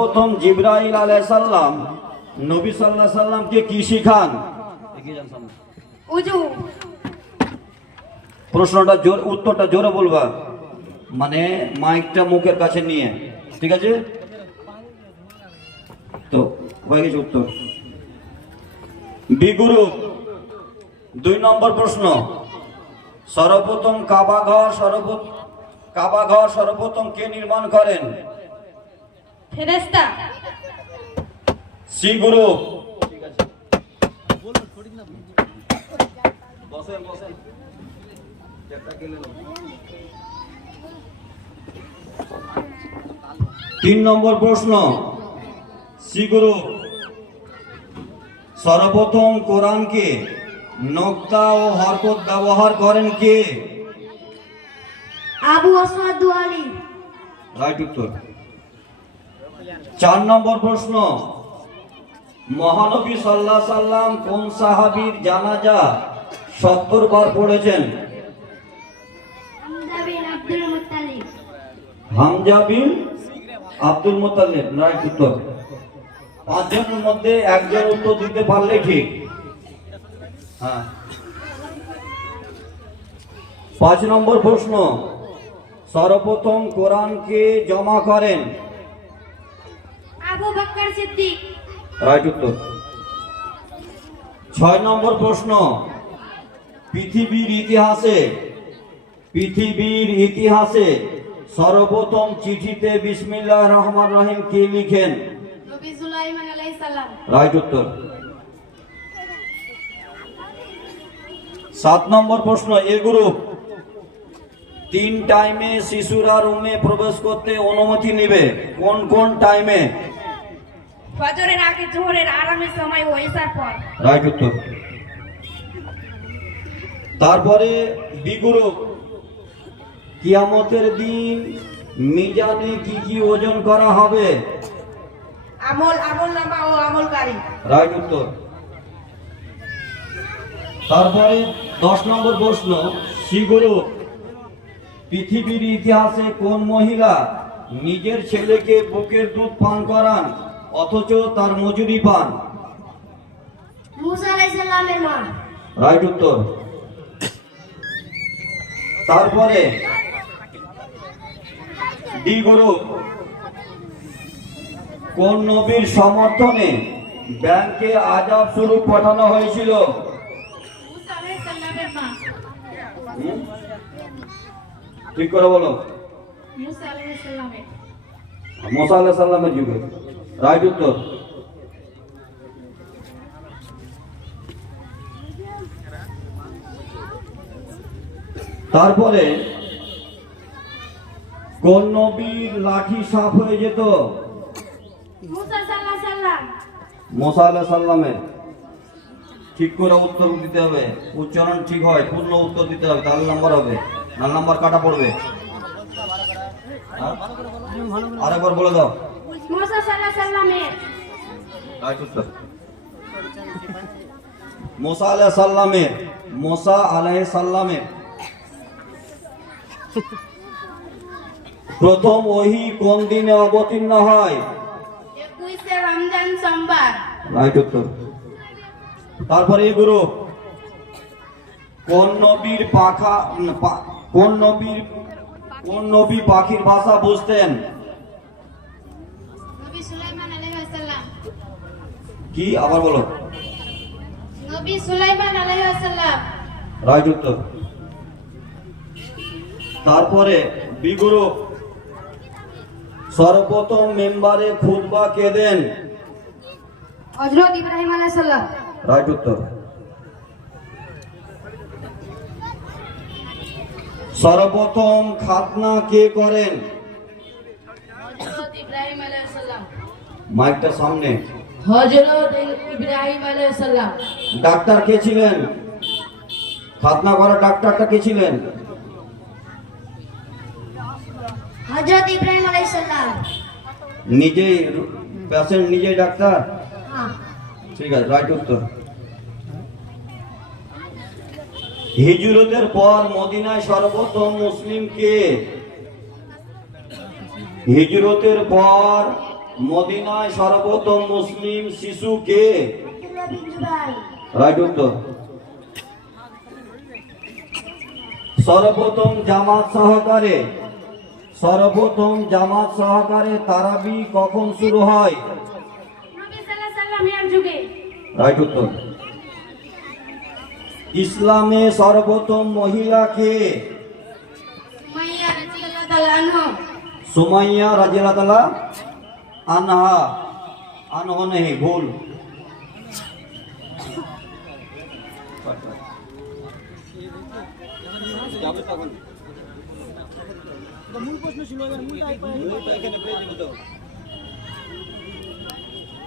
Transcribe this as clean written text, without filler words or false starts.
প্রথম জিবরাইল আলাইহিস সালাম নবী সাল্লাল্লাহু আলাইহি সাল্লামকে কি শিখান? উযু। প্রশ্নটা উত্তরটা জোরে বলবা, মানে মাইকটা মুখের কাছে নিয়ে, ঠিক আছে? তো হয়ে গেছে উত্তর। বি গ্রুপ 2 নম্বর প্রশ্ন, সর্বপ্রথম কাবাঘর সর্বপ্রথম কে নির্মাণ করেন? ফেরেশতা। সি গ্রুপ, ঠিক আছে, বসেন বসেন, একটা কেলে নাও। 3 নম্বর প্রশ্ন, সি গ্রুপ, সর্বপ্রথম কোরআনকে নকতা ও হরকত ব্যবহার করেন কে? আবু আসওয়াদ দুআলী। রাইট উত্তর। 4 নম্বর প্রশ্ন, মহানবী সাল্লাল্লাহু আলাইহি সাল্লাম কোন সাহাবীর জানাজা 70 বার পড়েছেন? হামজা বিন আব্দুল মুত্তালিব। হামজা বিন আব্দুল মুত্তালিব, রাইট উত্তর। 5 জনের মধ্যে একজন উত্তর দিতে পারলে ঠিক। হ্যাঁ। 5 নম্বর প্রশ্ন, সর্বপ্রথম কোরআনকে জমা করেন? আবু বকর সিদ্দিক। রাইট উত্তর। 6 নম্বর প্রশ্ন, পৃথিবীর ইতিহাসে সর্বপ্রথম চিঠিতে বিসমিল্লাহির রহমানির রহিম কে লিখেন? নবী সুলাইমান আলাইহিস সালাম। রাইট উত্তর। 7 নম্বর প্রশ্ন, এ গ্রুপ 3 টাইমে শিশুরা রুমে প্রবেশ করতে অনুমতি নেবে, কোন কোন টাইমে? ফজরের আগে, জোহরের আরামের সময় ও ইশার পর। রাইট উত্তর। তারপরে বি গ্রুপ, কিয়ামতের দিন মিজানে কি কি ওজন করা হবে? আমলনামা ও আমলকারী। রাইট উত্তর। তারপরে 10 নম্বর প্রশ্ন, সি গ্রুপ, পৃথিবীর ইতিহাসে কোন মহিলা নিজের ছেলেকে বুকের দুধ পান করান অথচ তার মজুরি পান? মুসা আলাইহিস সালামের মা। রাইট উত্তর। তারপরে ডি গ্রুপ, কোন নবীর সমর্থনে ব্যাংকে আযাব স্বরূপ পাঠানো হয়েছিল? মুসা আলাইহিস সালামের মা। ঠিক করে বলো। মুসা আলাইহিস সালামের। মুসা আলাইহিস সালামের যুগে, রাইট উত্তর। তারপরে কোন নবীর লাঠি সাপ হয়ে যেত? মুসা সাল্লাল্লাহু আলাইহি সাল্লাম। মুসা আলাইহিস সালামের। ঠিক করে উত্তর দিতে হবে, উচ্চারণ ঠিক হয়, পূর্ণ উত্তর দিতে হবে, তাহলে নাম্বার হবে, না নাম্বার কাটা পড়বে। আরেকবার বলে দাও। মুসা সাল্লাল্লাহু আলাইহি সাল্লামের। রাইট উত্তর। মুসা আলাইহিস সালামের, মুসা আলাইহিস সালামের। প্রথম ওহী কোন দিনে অবতীর্ণ হয়? 21 রমজান সোমবার। রাইট উত্তর। তারপরে এই গ্রুপ, কোন নবী পাখির ভাষা বুঝতেন? নবী সুলাইমান আলাইহিস সালাম। কি, আবার বলো। নবী সুলাইমান আলাইহিস সালাম। রাইট উত্তর। তারপরে বি গ্রুপ, সর্বপ্রথম মেম্বারে খুতবা কে দেন? হযরত ইব্রাহিম আলাইহিস সালাম। রাইট উত্তর। সর্বপ্রথম খাতনা কে করেন? হযরত ইব্রাহিম আলাইহিস সালাম। মাইকটা সামনে। হযরত ইব্রাহিম আলাইহিস সালাম। ডাক্তার কে ছিলেন? খাতনা করা ডাক্তারটা কে ছিলেন? হযরত ইব্রাহিম আলাইহিস সালাম। নিজেই পেশেন্ট, নিজেই ডাক্তার? হ্যাঁ। ঠিক আছে, রাইট উত্তর। হিজরতের পর মদিনায় সর্বপ্রথম মুসলিম কে? হিজরতের পর মদিনায় সর্বপ্রথম মুসলিম শিশু কে? রাইট উত্তর। সর্বপ্রথম জামাত সহকারে তারাবি কখন শুরু হয়? নবী সাল্লাল্লাহু আলাইহি সাল্লামের যুগে। রাইট উত্তর। ইসলামে সর্বপ্রথম মহিলা কে? সুমাইয়া রাদিয়াল্লাহু তাআলা আনহা। সুমাইয়া রাদিয়াল্লাহু তাআলা আনহা। আনহা নেই, ভুল। মূল প্রশ্ন ছিল এবার মূলটা এখানে পেয়ে যাবে তো।